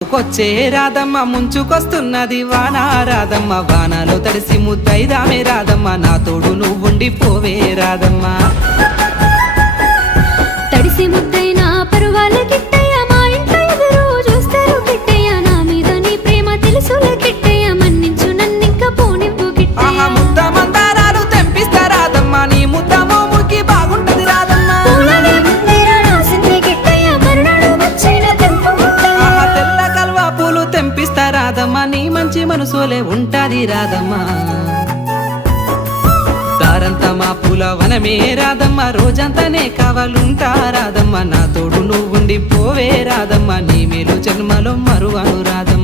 కొచ్చే రాధమ్మ ముంచుకొస్తున్నది వాన రాధమ్మ వానలో తడిసి ముద్దైదామే రాధమ్మ నా తోడు నువ్వుండి పోవే రాధమ్మ తడిసి ముద్దైనా పరువాల కిట్టయ్య మా ఇంట్లో ఎదురు చూస్తారు కిట్టయ్య నా మీద నీ ప్రేమ తెలుసులే కిట్టయ్య మన్నించు నన్నింక పోనివ్వు కిట్టయ్య ముద్ద మందారాలు తెంపిస్తా రాధమ్మ నీ ముద్ద మోముకి బాగుంటది రాధమ్మ పూలనే ముందేర రాసింది కిట్టయ్య మరునాడు వచ్చిన తెంపు ముద్దయ్య తెల్ల కల్వా పూలు తెంపిస్తా రాధమ్మ నీ మంచి మనసులే ఉంటాది రాధమ్మ దారంతా మా పూల వనమే రాధమ్మ రోజంతానే కావాలుంటా రాధమ్మ నా తోడు నువ్వుండి పోవే రాధమ్మ నీ మేలు జన్మలో మరువను రాధమ్మ